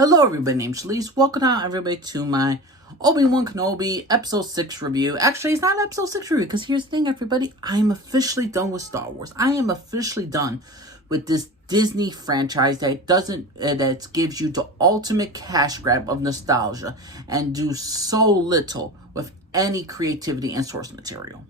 Hello everybody, named Shalise. Welcome out everybody to my Obi-Wan Kenobi Episode 6 review. Actually, it's not an Episode 6 review, because here's the thing, everybody. I am officially done with Star Wars. I am officially done with this Disney franchise that gives you the ultimate cash grab of nostalgia and do so little with any creativity and source material.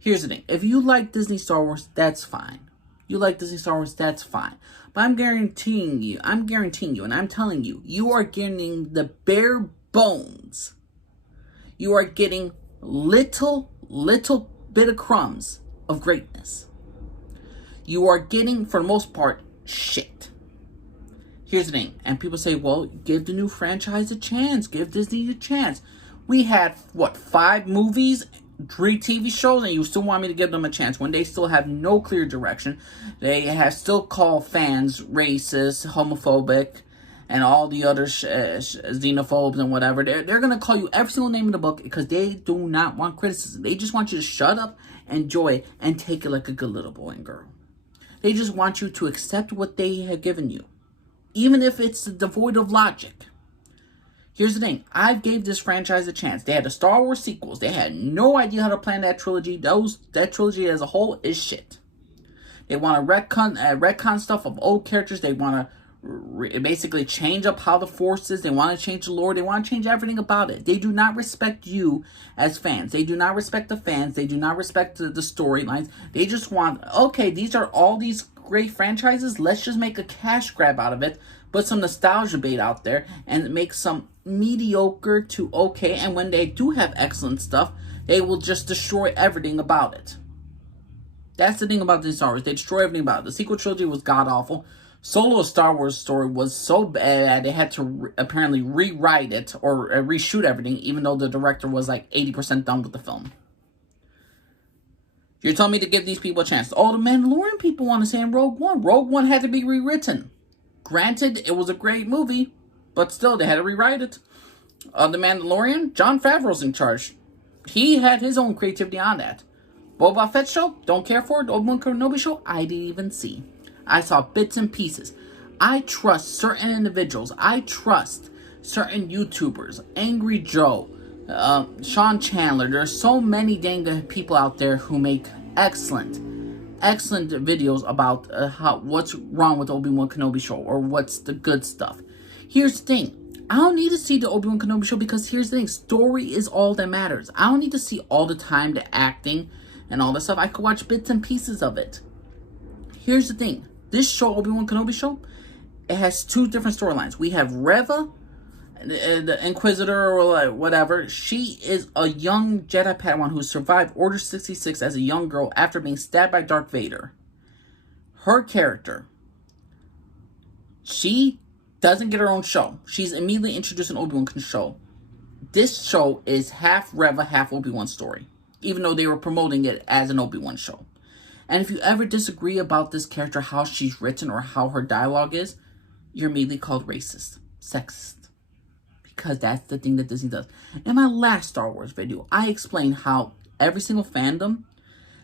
Here's the thing. If you like Disney Star Wars, that's fine. You like Disney Star Wars, that's fine. But I'm guaranteeing you, and I'm telling you, you are getting the bare bones. You are getting little bit of crumbs of greatness. You are getting, for the most part, shit. Here's the thing, and people say, well, give the new franchise a chance. Give Disney a chance. We had, 5 movies, 3 TV shows, and you still want me to give them a chance when they still have no clear direction. They have still called fans racist, homophobic, and all the other xenophobes and whatever. They're going to call you every single name in the book because they do not want criticism. They just want you to shut up, enjoy it, and take it like a good little boy and girl. They just want you to accept what they have given you, even if it's devoid of logic. Here's the thing. I gave this franchise a chance. They had the Star Wars sequels. They had no idea how to plan that trilogy. That trilogy as a whole is shit. They want to retcon stuff of old characters. They want to basically change up how the Force is. They want to change the lore. They want to change everything about it. They do not respect you as fans. They do not respect the fans. They do not respect the storylines. They just want, okay, these are all these great franchises. Let's just make a cash grab out of it. Put some nostalgia bait out there and make some mediocre to okay, and when they do have excellent stuff, they will just destroy everything about it. That's the thing about the Star Wars. They destroy everything about it. The sequel trilogy was god-awful. Solo Star Wars story was so bad, they had to apparently rewrite it or reshoot everything, even though the director was like 80% done with the film. You're telling me to give these people a chance. Oh, the Mandalorian people want to say in Rogue One. Rogue One had to be rewritten. Granted, it was a great movie, but still, they had to rewrite it. The Mandalorian, Jon Favreau's in charge. He had his own creativity on that. Boba Fett show, don't care for it. Obi-Wan Kenobi show, I didn't even see. I saw bits and pieces. I trust certain individuals. I trust certain YouTubers. Angry Joe, Sean Chandler. There's so many dang people out there who make excellent videos about what's wrong with Obi-Wan Kenobi show or what's the good stuff. Here's the thing. I don't need to see the Obi-Wan Kenobi show because here's the thing. Story is all that matters. I don't need to see all the time the acting and all that stuff. I could watch bits and pieces of it. Here's the thing. This show, Obi-Wan Kenobi show, it has 2 different storylines. We have Reva, the Inquisitor or whatever. She is a young Jedi Padawan who survived Order 66 as a young girl after being stabbed by Darth Vader. Her character, she doesn't get her own show. She's immediately introduced in Obi-Wan show. This show is half Reva, half Obi-Wan story, even though they were promoting it as an Obi-Wan show. And if you ever disagree about this character, how she's written or how her dialogue is, you're immediately called racist, sexist. Because that's the thing that Disney does. In my last Star Wars video, I explained how every single fandom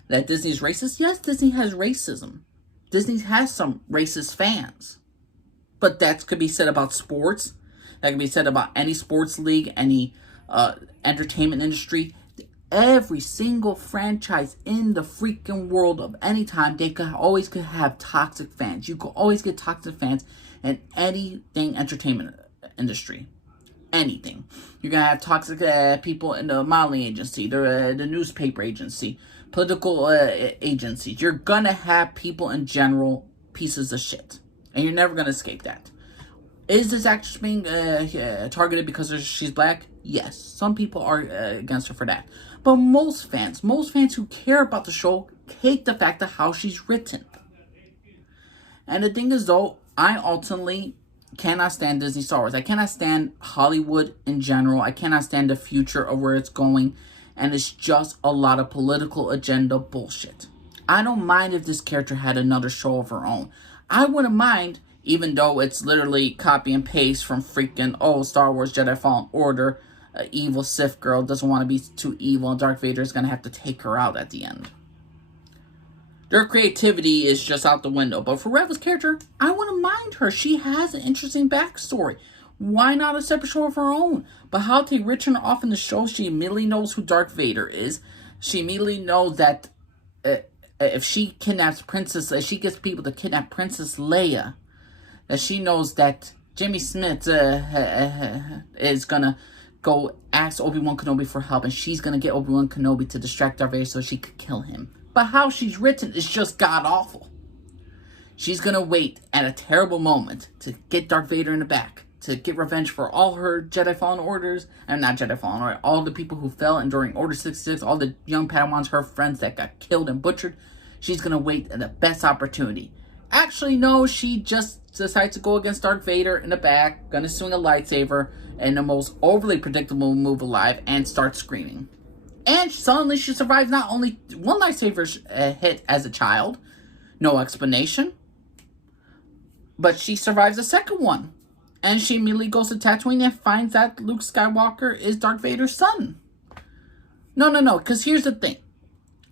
that Disney is racist. Yes, Disney has racism. Disney has some racist fans. But that could be said about sports. That could be said about any sports league, any entertainment industry. Every single franchise in the freaking world of any time, they could always have toxic fans. You could always get toxic fans in anything entertainment industry. Anything. You're going to have toxic people in the modeling agency, the newspaper agency, political agencies. You're going to have people in general pieces of shit. And you're never going to escape that. Is this actress being targeted because she's black? Yes. Some people are against her for that. But most fans who care about the show hate the fact of how she's written. And the thing is, though, I ultimately cannot stand Disney Star Wars. I cannot stand Hollywood in general. I cannot stand the future of where it's going. And it's just a lot of political agenda bullshit. I don't mind if this character had another show of her own. I wouldn't mind, even though it's literally copy and paste from freaking, Star Wars Jedi Fallen Order. Evil Sith girl doesn't want to be too evil, and Darth Vader is going to have to take her out at the end. Their creativity is just out the window. But for Reva's character, I wouldn't mind her. She has an interesting backstory. Why not a separate show of her own? But how they written her off in the show, she immediately knows who Darth Vader is. She immediately knows that if she kidnaps if she gets people to kidnap Princess Leia, that she knows that Jimmy Smith is gonna go ask Obi-Wan Kenobi for help, and she's gonna get Obi-Wan Kenobi to distract Darth Vader so she could kill him. But how she's written is just god-awful. She's gonna wait at a terrible moment to get Darth Vader in the back, to get revenge for all her Jedi Fallen Orders, and not Jedi Fallen Order, all the people who fell during Order 66, all the young Padawans, her friends that got killed and butchered. She's gonna wait at the best opportunity. Actually, no, she just decides to go against Darth Vader in the back, gonna swing a lightsaber in the most overly predictable move alive, and start screaming. And suddenly she survives not only one lightsaber hit as a child, no explanation, but she survives a second one. And she immediately goes to Tatooine and finds that Luke Skywalker is Darth Vader's son. No, because here's the thing.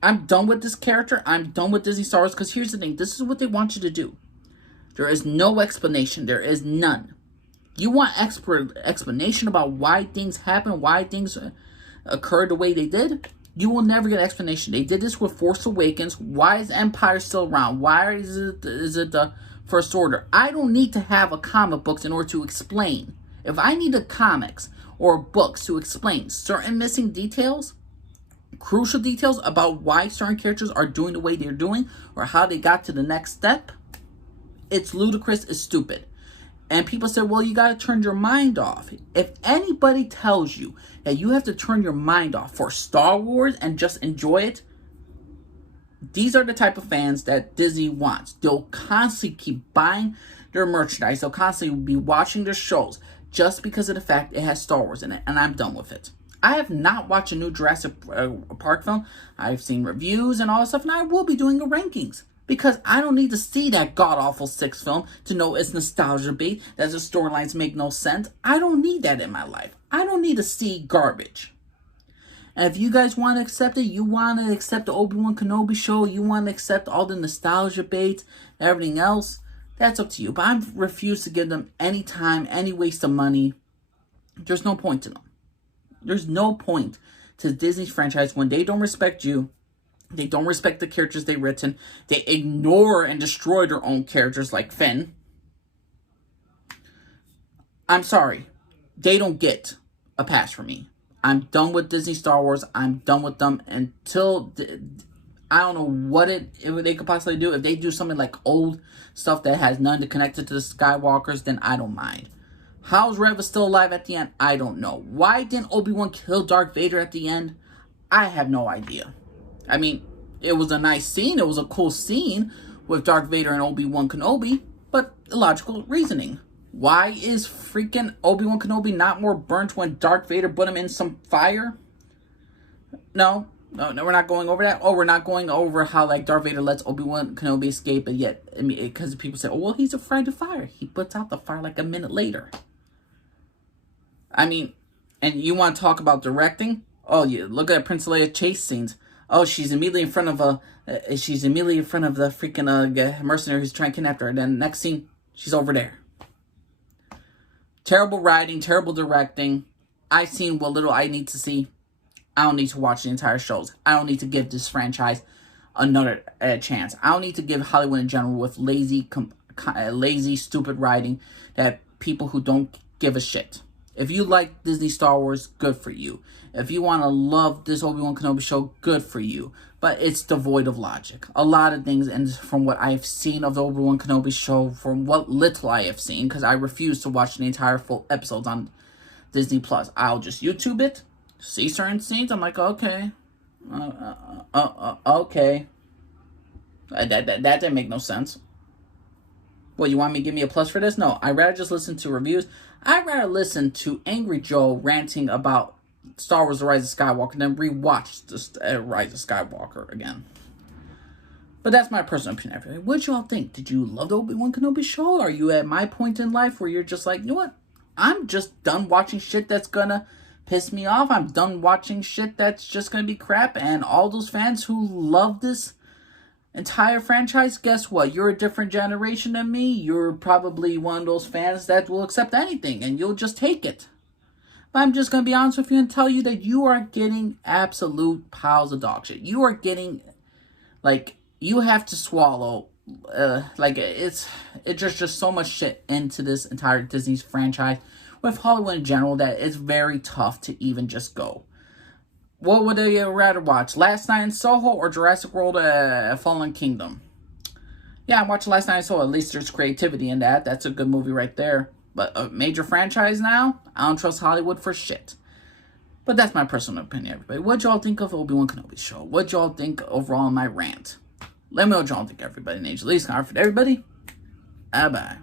I'm done with this character. I'm done with Disney Star Wars, because here's the thing. This is what they want you to do. There is no explanation. There is none. You want explanation about why things happen, why things occurred the way they did? You will never get an explanation. They did this with Force Awakens. Why is Empire still around? Why is it the First Order? I don't need to have a comic books in order to explain. If I need a comics or books to explain certain missing details, crucial details about why certain characters are doing the way they're doing, or how they got to the next step, it's ludicrous, it's stupid. And people say, well, you got to turn your mind off. If anybody tells you that you have to turn your mind off for Star Wars and just enjoy it, these are the type of fans that Disney wants. They'll constantly keep buying their merchandise. They'll constantly be watching their shows just because of the fact it has Star Wars in it. And I'm done with it. I have not watched a new Jurassic Park film. I've seen reviews and all that stuff, and I will be doing a rankings. Because I don't need to see that god-awful 6th film to know it's nostalgia bait, that the storylines make no sense. I don't need that in my life. I don't need to see garbage. And if you guys want to accept it, you want to accept the Obi-Wan Kenobi show, you want to accept all the nostalgia bait, everything else, that's up to you. But I refuse to give them any time, any waste of money. There's no point to them. There's no point to Disney's franchise when they don't respect you. They don't respect the characters they've written. They ignore and destroy their own characters like Finn. I'm sorry. They don't get a pass from me. I'm done with Disney Star Wars. I'm done with them until... I don't know what they could possibly do. If they do something like old stuff that has none to connect it to the Skywalkers, then I don't mind. How's Reva still alive at the end? I don't know. Why didn't Obi-Wan kill Darth Vader at the end? I have no idea. I mean, it was a nice scene. It was a cool scene with Darth Vader and Obi-Wan Kenobi, but illogical reasoning. Why is freaking Obi-Wan Kenobi not more burnt when Darth Vader put him in some fire? No, we're not going over that. Oh, we're not going over how, like, Darth Vader lets Obi-Wan Kenobi escape, but yet, I mean, because people say, oh, well, he's afraid of fire. He puts out the fire like a minute later. I mean, and you want to talk about directing? Oh, yeah, look at Princess Leia chase scenes. Oh, she's immediately in front of the freaking mercenary who's trying to kidnap her. And then next scene, she's over there. Terrible writing, terrible directing. I've seen what little I need to see. I don't need to watch the entire shows. I don't need to give this franchise another chance. I don't need to give Hollywood in general with lazy, stupid writing that people who don't give a shit. If you like Disney Star Wars, good for you. If you want to love this Obi-Wan Kenobi show, good for you. But it's devoid of logic. A lot of things, and from what I've seen of the Obi-Wan Kenobi show, from what little I have seen, because I refuse to watch the entire full episodes on Disney+. I'll just YouTube it, see certain scenes, I'm like, okay. Okay. That didn't make no sense. What, you want me to give me a plus for this? No, I'd rather just listen to reviews. I'd rather listen to Angry Joe ranting about Star Wars The Rise of Skywalker than rewatch the Rise of Skywalker again. But that's my personal opinion. What did y'all think? Did you love the Obi-Wan Kenobi show? Are you at my point in life where you're just like, you know what? I'm just done watching shit that's gonna piss me off. I'm done watching shit that's just gonna be crap. And all those fans who love this entire franchise, guess what? You're a different generation than me. You're probably one of those fans that will accept anything and you'll just take it. But I'm just going to be honest with you and tell you that you are getting absolute piles of dog shit. You are getting, like, you have to swallow, it's just so much shit into this entire Disney franchise with Hollywood in general that it's very tough to even just go. What would you rather watch? Last Night in Soho or Jurassic World Fallen Kingdom? Yeah, I watched Last Night in Soho. At least there's creativity in that. That's a good movie right there. But a major franchise now? I don't trust Hollywood for shit. But that's my personal opinion, everybody. What y'all think of Obi-Wan Kenobi's show? What y'all think overall in my rant? Let me know what y'all think, everybody. Angel Lee's for everybody. Bye-bye.